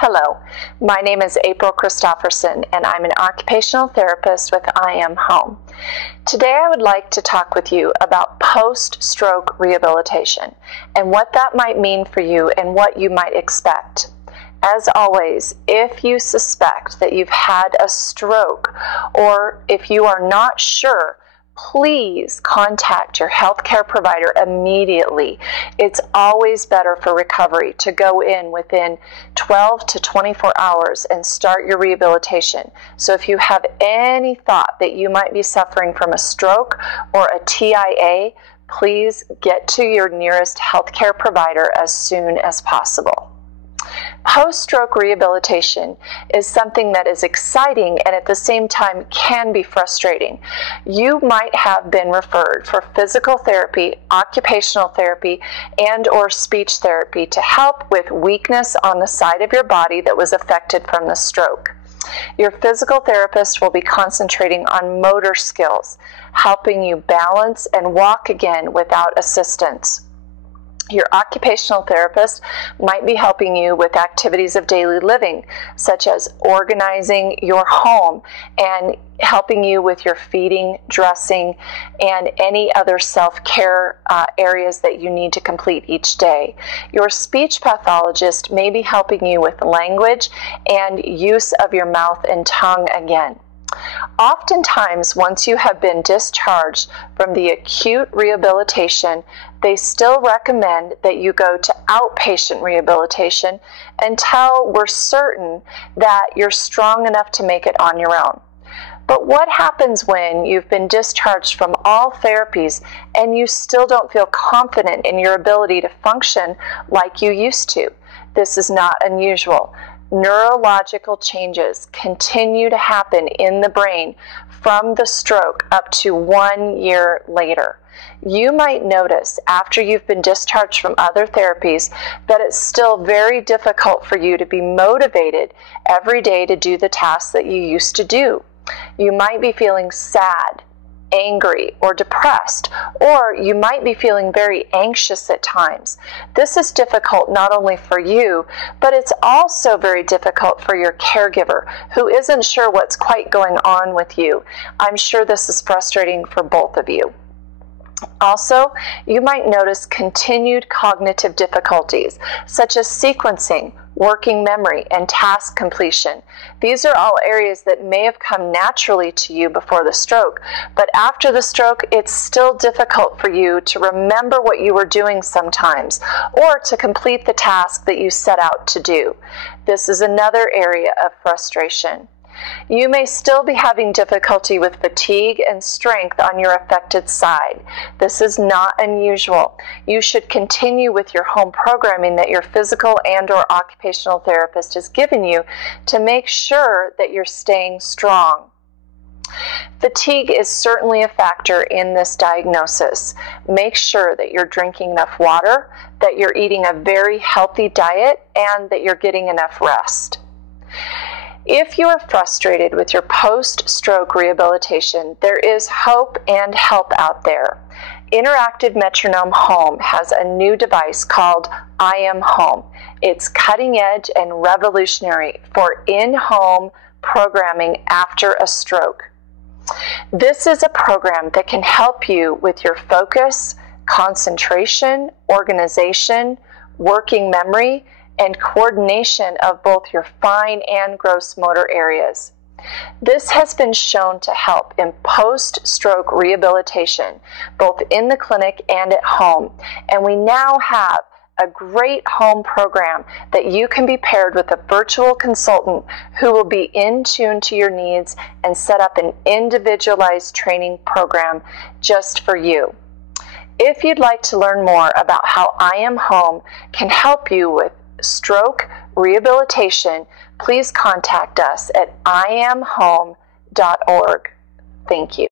Hello, my name is April Christofferson, and I'm an occupational therapist with I Am Home. Today I would like to talk with you about post-stroke rehabilitation and what that might mean for you and what you might expect. As always, if you suspect that you've had a stroke or if you are not sure, please contact your healthcare provider immediately. It's always better for recovery to go in within 12 to 24 hours and start your rehabilitation. So if you have any thought that you might be suffering from a stroke or a TIA, please get to your nearest healthcare provider as soon as possible. Post-stroke rehabilitation is something that is exciting and at the same time can be frustrating. You might have been referred for physical therapy, occupational therapy, and/or speech therapy to help with weakness on the side of your body that was affected from the stroke. Your physical therapist will be concentrating on motor skills, helping you balance and walk again without assistance. Your occupational therapist might be helping you with activities of daily living, such as organizing your home and helping you with your feeding, dressing, and any other self-care areas that you need to complete each day. Your speech pathologist may be helping you with language and use of your mouth and tongue again. Oftentimes, once you have been discharged from the acute rehabilitation, they still recommend that you go to outpatient rehabilitation until we're certain that you're strong enough to make it on your own. But what happens when you've been discharged from all therapies and you still don't feel confident in your ability to function like you used to? This is not unusual. Neurological changes continue to happen in the brain from the stroke up to 1 year later. You might notice after you've been discharged from other therapies that it's still very difficult for you to be motivated every day to do the tasks that you used to do. You might be feeling sad, angry, or depressed, or you might be feeling very anxious at times. This is difficult not only for you, but it's also very difficult for your caregiver who isn't sure what's quite going on with you. I'm sure this is frustrating for both of you. Also, you might notice continued cognitive difficulties, such as sequencing, working memory, and task completion. These are all areas that may have come naturally to you before the stroke, but after the stroke, it's still difficult for you to remember what you were doing sometimes, or to complete the task that you set out to do. This is another area of frustration. You may still be having difficulty with fatigue and strength on your affected side. This is not unusual. You should continue with your home programming that your physical and/or occupational therapist has given you to make sure that you're staying strong. Fatigue is certainly a factor in this diagnosis. Make sure that you're drinking enough water, that you're eating a very healthy diet, and that you're getting enough rest. If you are frustrated with your post-stroke rehabilitation, there is hope and help out there. Interactive Metronome Home has a new device called I Am Home. It's cutting edge and revolutionary for in-home programming after a stroke. This is a program that can help you with your focus, concentration, organization, working memory, and coordination of both your fine and gross motor areas. This has been shown to help in post-stroke rehabilitation, both in the clinic and at home. And we now have a great home program that you can be paired with a virtual consultant who will be in tune to your needs and set up an individualized training program just for you. If you'd like to learn more about how I Am Home can help you with stroke rehabilitation, please contact us at iamhome.org. Thank you.